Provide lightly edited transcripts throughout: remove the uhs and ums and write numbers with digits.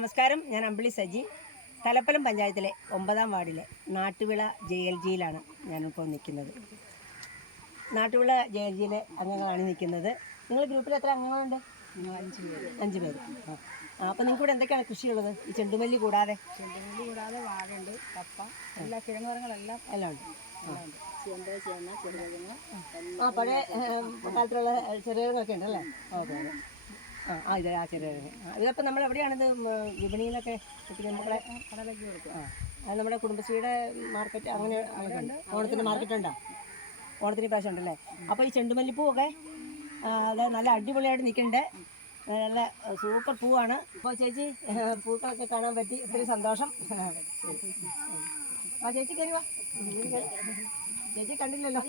നമസ്കാരം, ഞാൻ അമ്പിളി സജി. തലപ്പലം പഞ്ചായത്തിലെ 9ാം വാർഡിലെ നാട്ടുവിള JLGയിലാണ് ഞാനിപ്പോൾ നിൽക്കുന്നത്. നാട്ടുവിള JLGയിലെ അംഗങ്ങളാണ് നിൽക്കുന്നത്. നിങ്ങൾ ഗ്രൂപ്പിൽ എത്ര അംഗങ്ങളുണ്ട്? 5 പേര്. അപ്പോൾ നിങ്ങൾക്ക് ഇവിടെ എന്തൊക്കെയാണ് കൃഷിയുള്ളത്? ഈ ചെണ്ടുമല്ലി കൂടാതെ വാഴയുണ്ട്, കപ്പ, എല്ലാ കിഴങ്ങുവർഗ്ഗങ്ങളെല്ലാം എല്ലാം ഉണ്ട്. ചേമ്പ്, ചേന, ചെറുകിഴങ്ങ്. പഴയ കാലത്തുള്ള ചെറുകിഴങ്ങൊക്കെ ഉണ്ടല്ലേ? ഓക്കെ. ഇത് ആ ചെറിയ ഇതിപ്പോൾ നമ്മൾ എവിടെയാണിത് വിപണിയിലൊക്കെ നമ്മളെ കടലൊക്കെ കൊടുക്കും. അത് നമ്മുടെ കുടുംബശ്രീയുടെ മാർക്കറ്റ് അങ്ങനെ ഓണത്തിൻ്റെ മാർക്കറ്റ് ഉണ്ടോ? ഓണത്തിന് പ്രാവശ്യം ഉണ്ടല്ലേ? അപ്പോൾ ഈ ചെണ്ടുമല്ലിപ്പൂവൊക്കെ അത് നല്ല അടിപൊളിയായിട്ട് നിൽക്കുന്നുണ്ട്. നല്ല സൂപ്പർ പൂവാണ്. അപ്പോൾ ചേച്ചി പൂക്കളൊക്കെ കാണാൻ പറ്റി, ഒത്തിരി സന്തോഷം. ആ ചേച്ചി കയറി വാ. ചേച്ചി കണ്ടില്ലല്ലോ.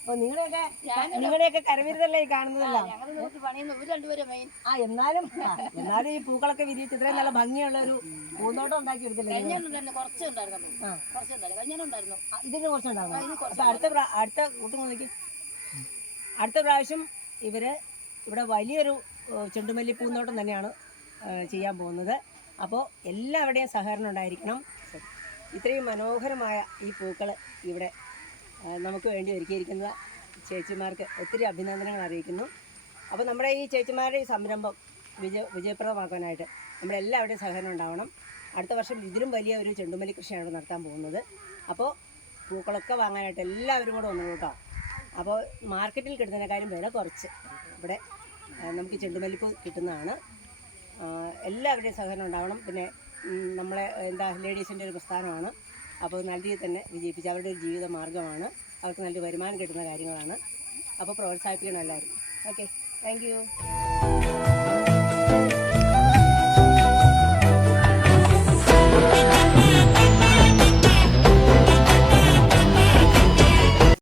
അപ്പോൾ നിങ്ങളുടെയൊക്കെ കരവിരുതല്ലേ ഈ കാണുന്നതല്ല. എന്നാലും ഈ പൂക്കളൊക്കെ വിരിയിച്ച് ഇത്രയും നല്ല ഭംഗിയുള്ള ഒരു പൂന്തോട്ടം ഉണ്ടാക്കി എടുത്തില്ലേ? ഇതിന് കുറച്ചുണ്ടാകും. അടുത്ത കൂട്ടുമുള്ളിക്ക് അടുത്ത പ്രാവശ്യം ഇവിടെ വലിയൊരു ചെണ്ടുമല്ലി പൂന്തോട്ടം തന്നെയാണ് ചെയ്യാൻ പോകുന്നത്. അപ്പോൾ എല്ലാവരുടെയും സഹകരണം ഉണ്ടായിരിക്കണം. ഇത്രയും മനോഹരമായ ഈ പൂക്കൾ ഇവിടെ നമുക്ക് വേണ്ടി ഒരുക്കിയിരിക്കുന്ന ചേച്ചിമാർക്ക് ഒത്തിരി അഭിനന്ദനങ്ങൾ അറിയിക്കുന്നു. അപ്പോൾ നമ്മുടെ ഈ ചേച്ചിമാരുടെ ഈ സംരംഭം വിജയപ്രദമാക്കാനായിട്ട് നമ്മുടെ എല്ലാവരുടെയും സഹകരണം ഉണ്ടാവണം. അടുത്ത വർഷം ഇതിലും വലിയ ഒരു ചെണ്ടുമല്ലി കൃഷിയാണ് നടത്താൻ പോകുന്നത്. അപ്പോൾ പൂക്കളൊക്കെ വാങ്ങാനായിട്ട് എല്ലാവരും കൂടെ വന്നു കേട്ടോ. അപ്പോൾ മാർക്കറ്റിൽ കിട്ടുന്നതിനേക്കാളും വില കുറച്ച് ഇവിടെ നമുക്ക് ചെണ്ടുമല്ലിപ്പൂ കിട്ടുന്നതാണ്. എല്ലാവരുടെയും സഹകരണം ഉണ്ടാവണം. പിന്നെ നമ്മളെ ലേഡീസിൻ്റെ ഒരു പ്രസ്ഥാനമാണ്. അപ്പോൾ നല്ല രീതിയിൽ തന്നെ വിജയിപ്പിച്ച് അവരുടെ ഒരു ജീവിത മാർഗ്ഗമാണ്. അവർക്ക് നല്ലൊരു വരുമാനം കിട്ടുന്ന കാര്യങ്ങളാണ്. അപ്പോൾ പ്രോത്സാഹിപ്പിക്കണം എല്ലാവരും. Okay, thank you.